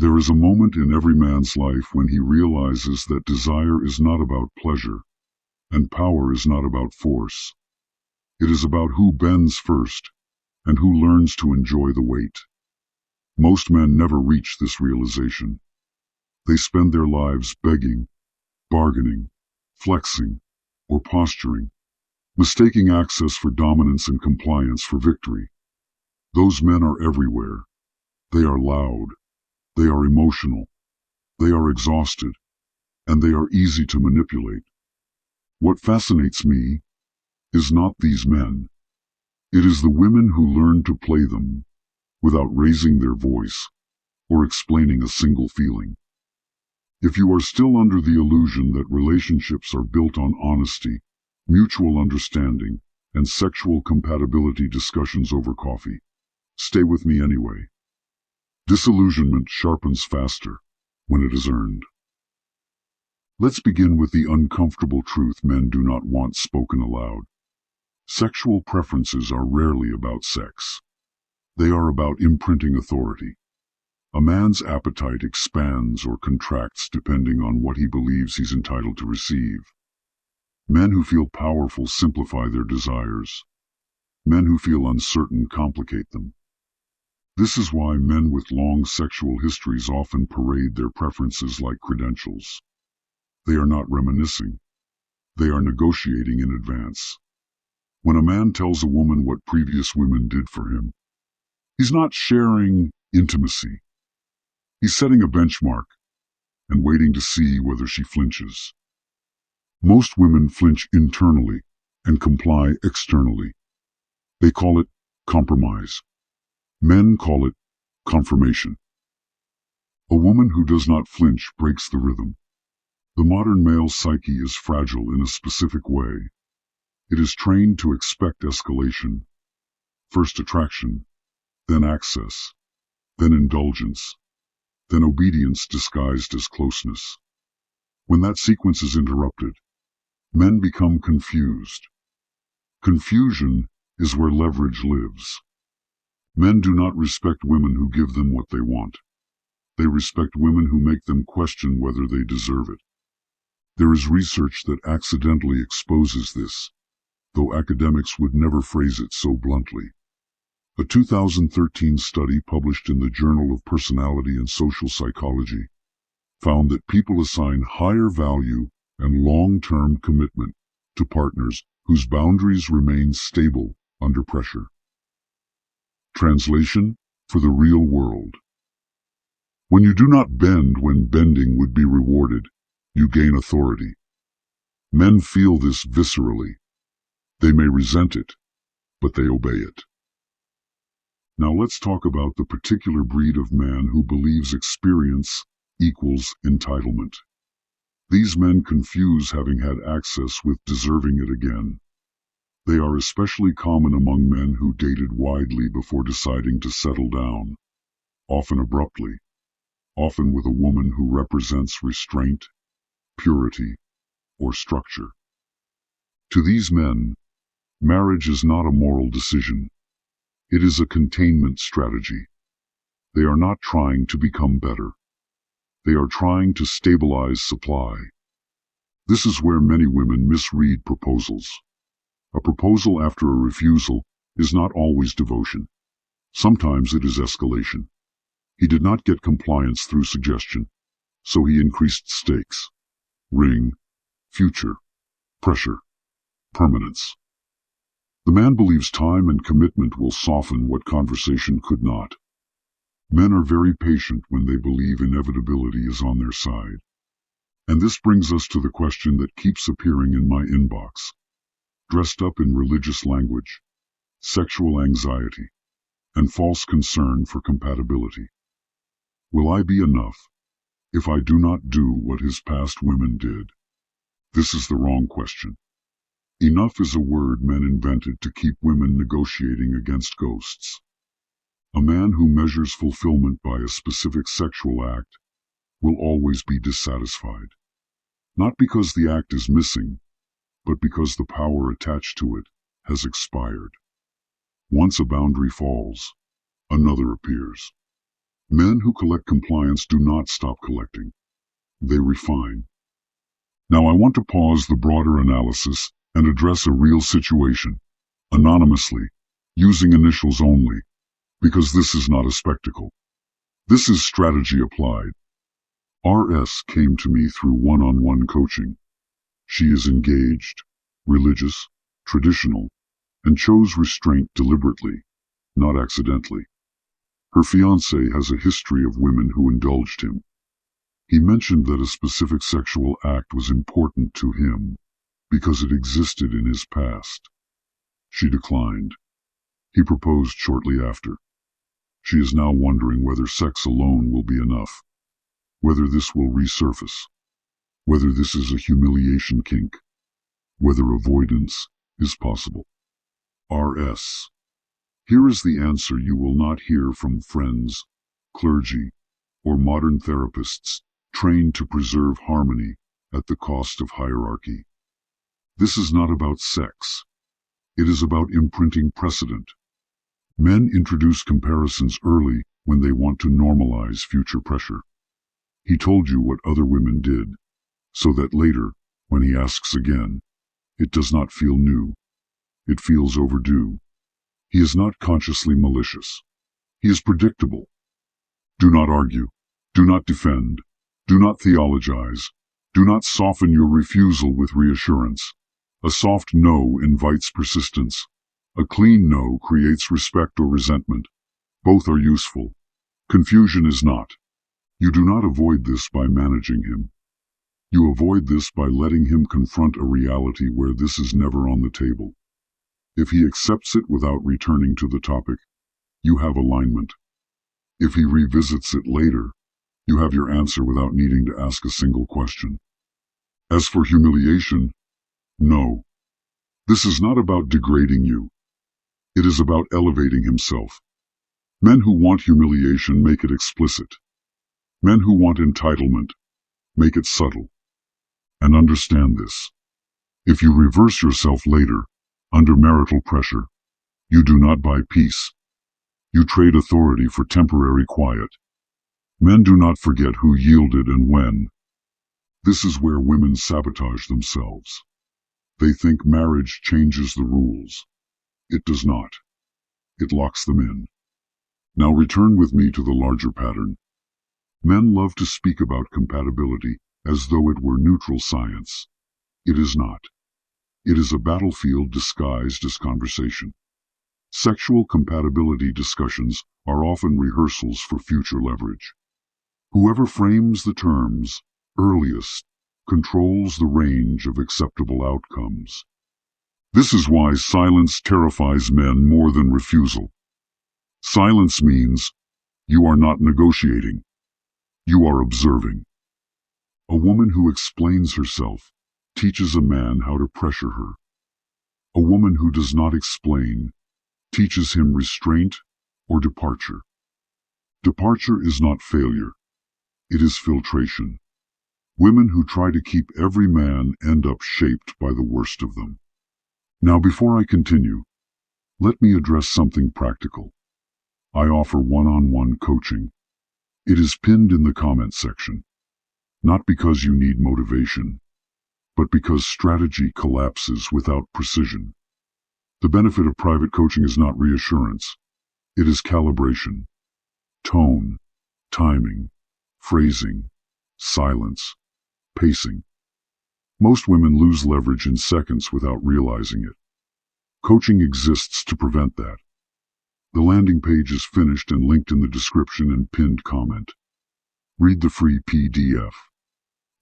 There is a moment in every man's life when he realizes that desire is not about pleasure, and power is not about force. It is about who bends first, and who learns to enjoy the wait. Most men never reach this realization. They spend their lives begging, bargaining, flexing, or posturing, mistaking access for dominance and compliance for victory. Those men are everywhere. They are loud. They are emotional. They are exhausted. And they are easy to manipulate. What fascinates me is not these men. It is the women who learn to play them without raising their voice or explaining a single feeling. If you are still under the illusion that relationships are built on honesty, mutual understanding, and sexual compatibility discussions over coffee, stay with me anyway. Disillusionment sharpens faster when it is earned. Let's begin with the uncomfortable truth men do not want spoken aloud. Sexual preferences are rarely about sex. They are about imprinting authority. A man's appetite expands or contracts depending on what he believes he's entitled to receive. Men who feel powerful simplify their desires. Men who feel uncertain complicate them. This is why men with long sexual histories often parade their preferences like credentials. They are not reminiscing. They are negotiating in advance. When a man tells a woman what previous women did for him, he's not sharing intimacy. He's setting a benchmark and waiting to see whether she flinches. Most women flinch internally and comply externally. They call it compromise. Men call it confirmation. A woman who does not flinch breaks the rhythm. The modern male psyche is fragile in a specific way. It is trained to expect escalation, first attraction, then access, then indulgence, then obedience disguised as closeness. When that sequence is interrupted, men become confused. Confusion is where leverage lives. Men do not respect women who give them what they want. They respect women who make them question whether they deserve it. There is research that accidentally exposes this, though academics would never phrase it so bluntly. A 2013 study published in the Journal of Personality and Social Psychology found that people assign higher value and long-term commitment to partners whose boundaries remain stable under pressure. Translation for the real world. When you do not bend when bending would be rewarded, you gain authority. Men feel this viscerally. They may resent it, but they obey it. Now let's talk about the particular breed of man who believes experience equals entitlement. These men confuse having had access with deserving it again. They are especially common among men who dated widely before deciding to settle down, often abruptly, often with a woman who represents restraint, purity, or structure. To these men, marriage is not a moral decision. It is a containment strategy. They are not trying to become better. They are trying to stabilize supply. This is where many women misread proposals. A proposal after a refusal is not always devotion. Sometimes it is escalation. He did not get compliance through suggestion, so he increased stakes. Ring, future, pressure, permanence. The man believes time and commitment will soften what conversation could not. Men are very patient when they believe inevitability is on their side. And this brings us to the question that keeps appearing in my inbox. Dressed up in religious language, sexual anxiety, and false concern for compatibility. Will I be enough if I do not do what his past women did? This is the wrong question. Enough is a word men invented to keep women negotiating against ghosts. A man who measures fulfillment by a specific sexual act will always be dissatisfied. Not because the act is missing, but because the power attached to it has expired. Once a boundary falls, another appears. Men who collect compliance do not stop collecting. They refine. Now I want to pause the broader analysis and address a real situation, anonymously, using initials only, because this is not a spectacle. This is strategy applied. RS came to me through one-on-one coaching. She is engaged, religious, traditional, and chose restraint deliberately, not accidentally. Her fiancé has a history of women who indulged him. He mentioned that a specific sexual act was important to him because it existed in his past. She declined. He proposed shortly after. She is now wondering whether sex alone will be enough, whether this will resurface, whether this is a humiliation kink, whether avoidance is possible. RS. Here is the answer you will not hear from friends, clergy, or modern therapists trained to preserve harmony at the cost of hierarchy. This is not about sex. It is about imprinting precedent. Men introduce comparisons early when they want to normalize future pressure. He told you what other women did, so that later, when he asks again, it does not feel new. It feels overdue. He is not consciously malicious. He is predictable. Do not argue. Do not defend. Do not theologize. Do not soften your refusal with reassurance. A soft no invites persistence. A clean no creates respect or resentment. Both are useful. Confusion is not. You do not avoid this by managing him. You avoid this by letting him confront a reality where this is never on the table. If he accepts it without returning to the topic, you have alignment. If he revisits it later, you have your answer without needing to ask a single question. As for humiliation, no. This is not about degrading you. It is about elevating himself. Men who want humiliation make it explicit. Men who want entitlement make it subtle. And understand this. If you reverse yourself later, under marital pressure, you do not buy peace. You trade authority for temporary quiet. Men do not forget who yielded and when. This is where women sabotage themselves. They think marriage changes the rules. It does not. It locks them in. Now return with me to the larger pattern. Men love to speak about compatibility as though it were neutral science. It is not. It is a battlefield disguised as conversation. Sexual compatibility discussions are often rehearsals for future leverage. Whoever frames the terms earliest controls the range of acceptable outcomes. This is why silence terrifies men more than refusal. Silence means you are not negotiating. You are observing. A woman who explains herself teaches a man how to pressure her. A woman who does not explain teaches him restraint or departure. Departure is not failure. It is filtration. Women who try to keep every man end up shaped by the worst of them. Now, before I continue, let me address something practical. I offer one-on-one coaching. It is pinned in the comment section. Not because you need motivation, but because strategy collapses without precision. The benefit of private coaching is not reassurance. It is calibration. Tone, timing, phrasing, silence, pacing. Most women lose leverage in seconds without realizing it. Coaching exists to prevent that. The landing page is finished and linked in the description and pinned comment. Read the free PDF.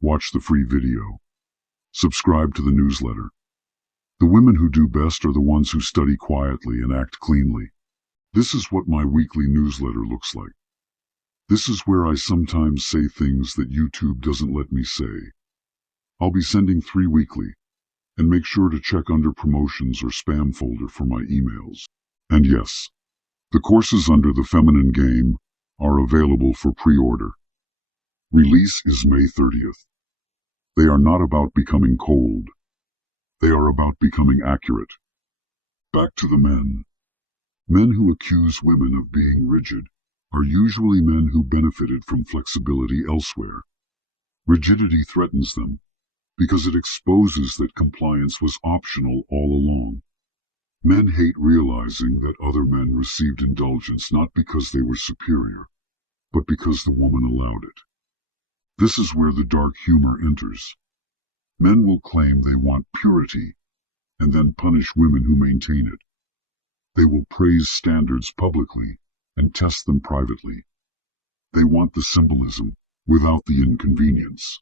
Watch the free video. Subscribe to the newsletter. The women who do best are the ones who study quietly and act cleanly. This is what my weekly newsletter looks like. This is where I sometimes say things that YouTube doesn't let me say. I'll be sending 3 weekly, and make sure to check under promotions or spam folder for my emails. And yes, the courses under the Feminine Game are available for pre-order. Release is May 30th. They are not about becoming cold. They are about becoming accurate. Back to the men. Men who accuse women of being rigid. are usually men who benefited from flexibility elsewhere. Rigidity threatens them because it exposes that compliance was optional all along. Men hate realizing that other men received indulgence not because they were superior, but because the woman allowed it. This is where the dark humor enters. Men will claim they want purity and then punish women who maintain it. They will praise standards publicly and test them privately. They want the symbolism without the inconvenience.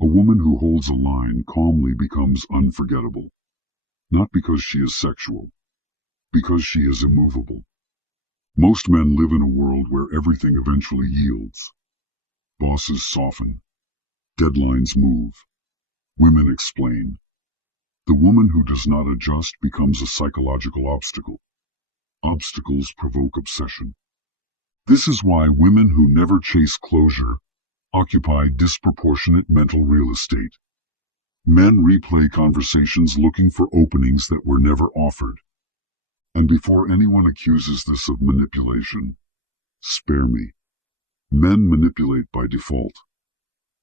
A woman who holds a line calmly becomes unforgettable, not because she is sexual, because she is immovable. Most men live in a world where everything eventually yields. Bosses soften, deadlines move, women explain. The woman who does not adjust becomes a psychological obstacle. Obstacles provoke obsession. This is why women who never chase closure occupy disproportionate mental real estate. Men replay conversations looking for openings that were never offered. And before anyone accuses this of manipulation, spare me. Men manipulate by default.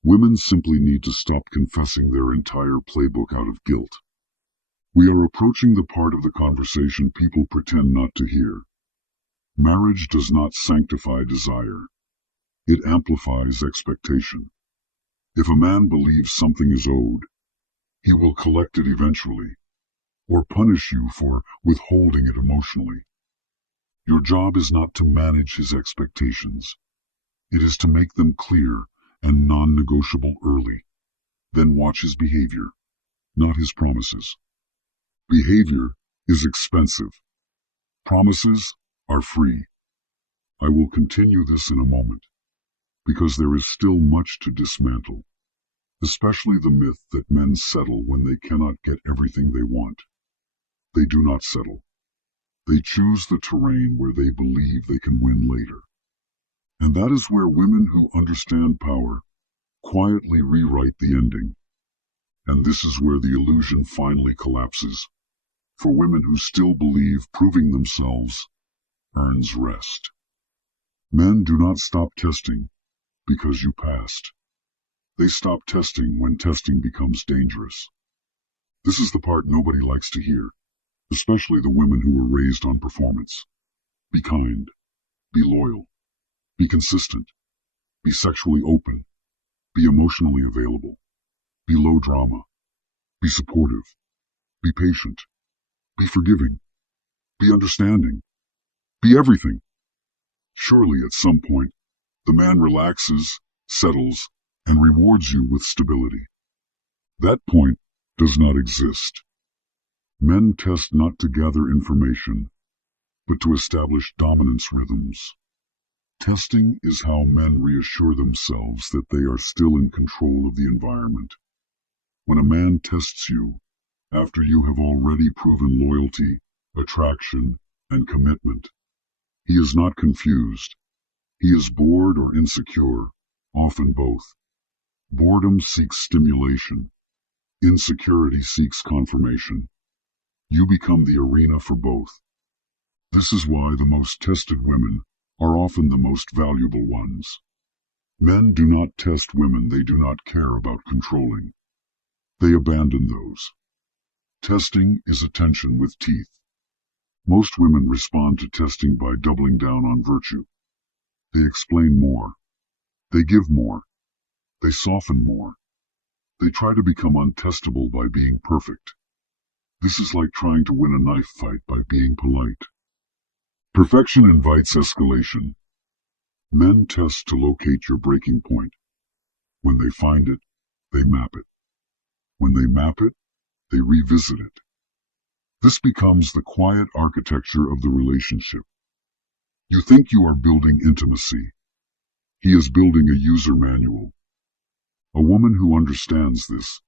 Women simply need to stop confessing their entire playbook out of guilt. We are approaching the part of the conversation people pretend not to hear. Marriage does not sanctify desire. It amplifies expectation. If a man believes something is owed, he will collect it eventually, or punish you for withholding it emotionally. Your job is not to manage his expectations. It is to make them clear and non-negotiable early. Then watch his behavior, not his promises. Behavior is expensive. Promises are free. I will continue this in a moment, because there is still much to dismantle, especially the myth that men settle when they cannot get everything they want. They do not settle. They choose the terrain where they believe they can win later. And that is where women who understand power quietly rewrite the ending. And this is where the illusion finally collapses. For women who still believe proving themselves earns rest. Men do not stop testing because you passed. They stop testing when testing becomes dangerous. This is the part nobody likes to hear, especially the women who were raised on performance. Be kind. Be loyal. Be consistent. Be sexually open. Be emotionally available. Be low drama. Be supportive. Be patient. Be forgiving. Be understanding. Be everything. Surely at some point, the man relaxes, settles, and rewards you with stability. That point does not exist. Men test not to gather information, but to establish dominance rhythms. Testing is how men reassure themselves that they are still in control of the environment. When a man tests you, after you have already proven loyalty, attraction, and commitment, he is not confused. He is bored or insecure, often both. Boredom seeks stimulation. Insecurity seeks confirmation. You become the arena for both. This is why the most tested women are often the most valuable ones. Men do not test women they do not care about controlling. They abandon those. Testing is attention with teeth. Most women respond to testing by doubling down on virtue. They explain more. They give more. They soften more. They try to become untestable by being perfect. This is like trying to win a knife fight by being polite. Perfection invites escalation. Men test to locate your breaking point. When they find it, they map it. When they map it, they revisit it. This becomes the quiet architecture of the relationship. You think you are building intimacy. He is building a user manual. A woman who understands this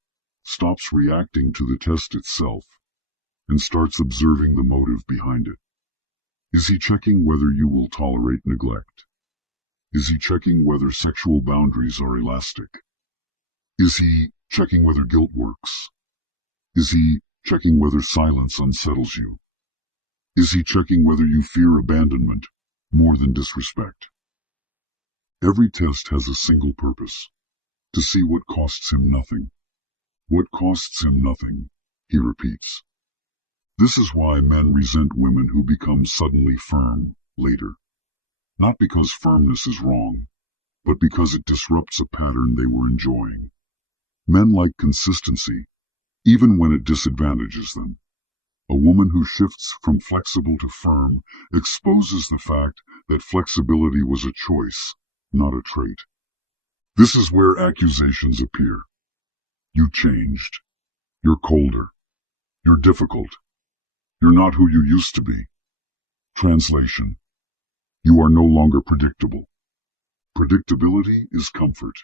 stops reacting to the test itself and starts observing the motive behind it. Is he checking whether you will tolerate neglect? Is he checking whether sexual boundaries are elastic? Is he checking whether guilt works? Is he checking whether silence unsettles you? Is he checking whether you fear abandonment more than disrespect. Every test has a single purpose: to see what costs him nothing. What costs him nothing, he repeats. This is why men resent women who become suddenly firm later. Not because firmness is wrong, but because it disrupts a pattern they were enjoying. Men like consistency, even when it disadvantages them. A woman who shifts from flexible to firm exposes the fact that flexibility was a choice, not a trait. This is where accusations appear. You changed. You're colder. You're difficult. You're not who you used to be. Translation: you are no longer predictable. Predictability is comfort.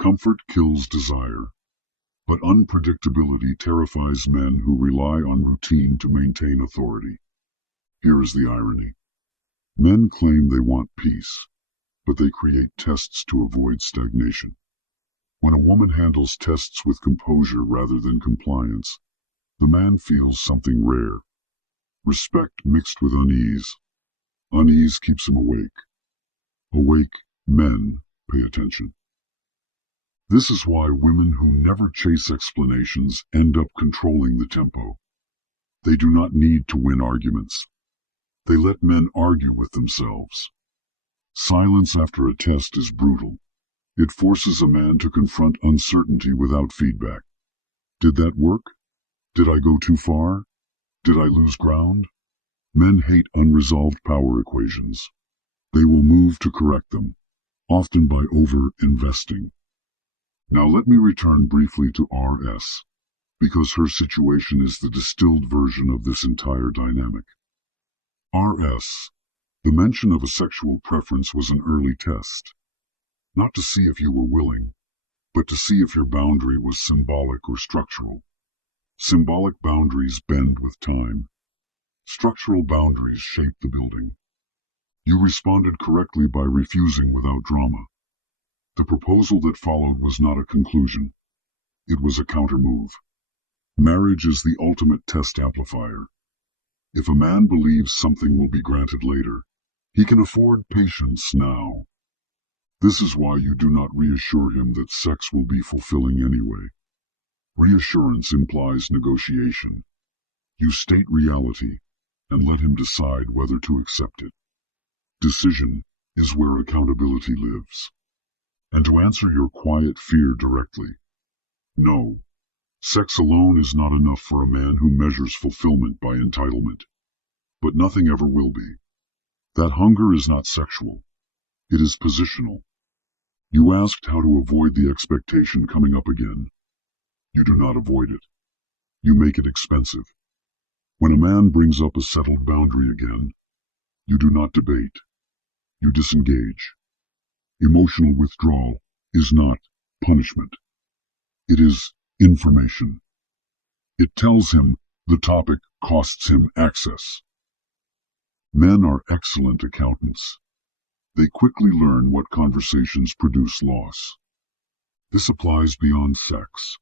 Comfort kills desire. But unpredictability terrifies men who rely on routine to maintain authority. Here is the irony. Men claim they want peace, but they create tests to avoid stagnation. When a woman handles tests with composure rather than compliance, the man feels something rare. Respect mixed with unease. Unease keeps him awake. Awake men pay attention. This is why women who never chase explanations end up controlling the tempo. They do not need to win arguments. They let men argue with themselves. Silence after a test is brutal. It forces a man to confront uncertainty without feedback. Did that work? Did I go too far? Did I lose ground? Men hate unresolved power equations. They will move to correct them, often by over-investing. Now let me return briefly to RS, because her situation is the distilled version of this entire dynamic. RS, the mention of a sexual preference was an early test. Not to see if you were willing, but to see if your boundary was symbolic or structural. Symbolic boundaries bend with time. Structural boundaries shape the building. You responded correctly by refusing without drama. The proposal that followed was not a conclusion. It was a countermove. Marriage is the ultimate test amplifier. If a man believes something will be granted later, he can afford patience now. This is why you do not reassure him that sex will be fulfilling anyway. Reassurance implies negotiation. You state reality and let him decide whether to accept it. Decision is where accountability lives. And to answer your quiet fear directly, no, sex alone is not enough for a man who measures fulfillment by entitlement. But nothing ever will be. That hunger is not sexual. It is positional. You asked how to avoid the expectation coming up again. You do not avoid it. You make it expensive. When a man brings up a settled boundary again, you do not debate. You disengage. Emotional withdrawal is not punishment. It is information. It tells him the topic costs him access. Men are excellent accountants. They quickly learn what conversations produce loss. This applies beyond sex.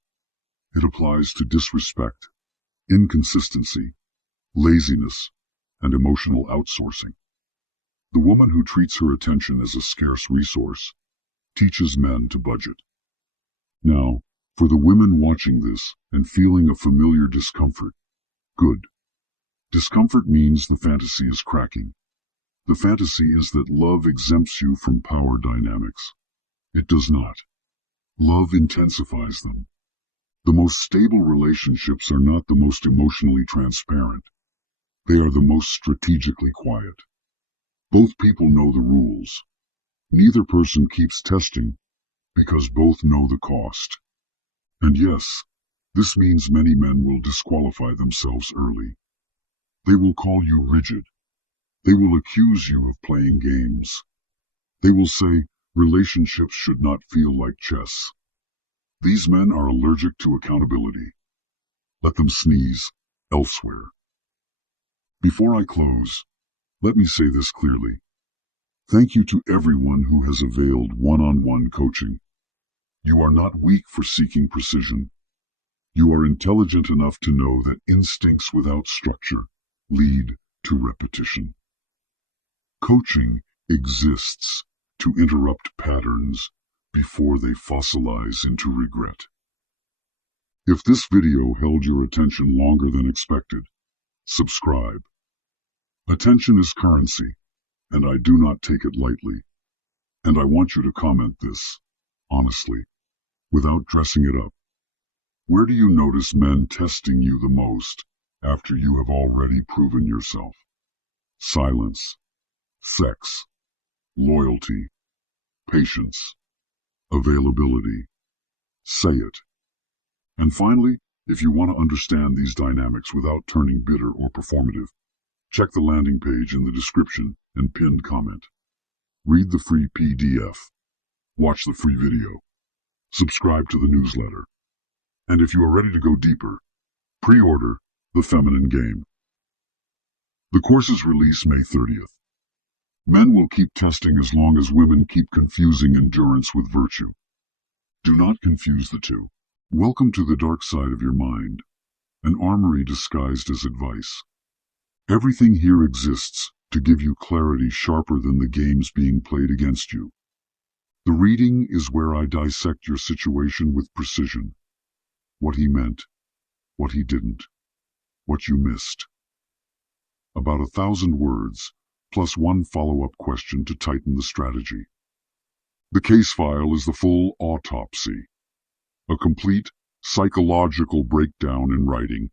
It applies to disrespect, inconsistency, laziness, and emotional outsourcing. The woman who treats her attention as a scarce resource teaches men to budget. Now, for the women watching this and feeling a familiar discomfort, good. Discomfort means the fantasy is cracking. The fantasy is that love exempts you from power dynamics. It does not. Love intensifies them. The most stable relationships are not the most emotionally transparent. They are the most strategically quiet. Both people know the rules. Neither person keeps testing because both know the cost. And yes, this means many men will disqualify themselves early. They will call you rigid. They will accuse you of playing games. They will say relationships should not feel like chess. These men are allergic to accountability. Let them sneeze elsewhere. Before I close, let me say this clearly. Thank you to everyone who has availed one-on-one coaching. You are not weak for seeking precision. You are intelligent enough to know that instincts without structure lead to repetition. Coaching exists to interrupt patterns before they fossilize into regret. If this video held your attention longer than expected, subscribe. Attention is currency, and I do not take it lightly. And I want you to comment this, honestly, without dressing it up. Where do you notice men testing you the most after you have already proven yourself? Silence, sex, loyalty, patience, availability. Say it. And finally, if you want to understand these dynamics without turning bitter or performative, check the landing page in the description and pinned comment. Read the free PDF. Watch the free video. Subscribe to the newsletter. And if you are ready to go deeper, pre-order The Feminine Game. The course's release May 30th. Men will keep testing as long as women keep confusing endurance with virtue. Do not confuse the two. Welcome to the dark side of your mind, an armory disguised as advice. Everything here exists to give you clarity sharper than the games being played against you. The reading is where I dissect your situation with precision. What he meant, what he didn't, what you missed. About 1,000 words, plus one follow-up question to tighten the strategy. The case file is the full autopsy, a complete psychological breakdown in writing,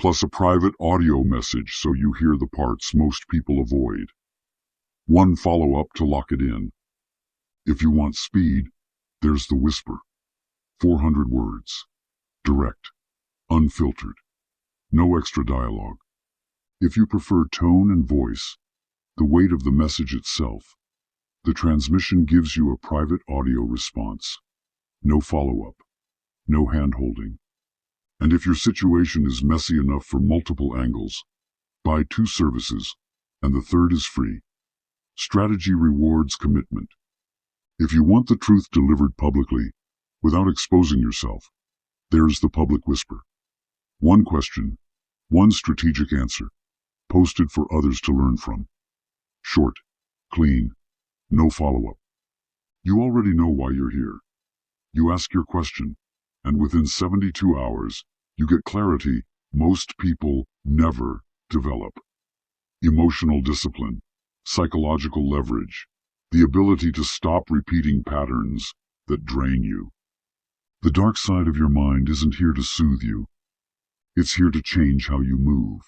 plus a private audio message so you hear the parts most people avoid. One follow-up to lock it in. If you want speed, there's the whisper. 400 words. Direct. Unfiltered. No extra dialogue. If you prefer tone and voice, the weight of the message itself, the transmission gives you a private audio response. No follow-up. No hand-holding. And if your situation is messy enough for multiple angles, buy 2 services, and the third is free. Strategy rewards commitment. If you want the truth delivered publicly, without exposing yourself, there's the public whisper. One question, one strategic answer, posted for others to learn from. Short, clean, no follow-up. You already know why you're here. You ask your question, and within 72 hours, you get clarity most people never develop. Emotional discipline, psychological leverage, the ability to stop repeating patterns that drain you. The dark side of your mind isn't here to soothe you. It's here to change how you move.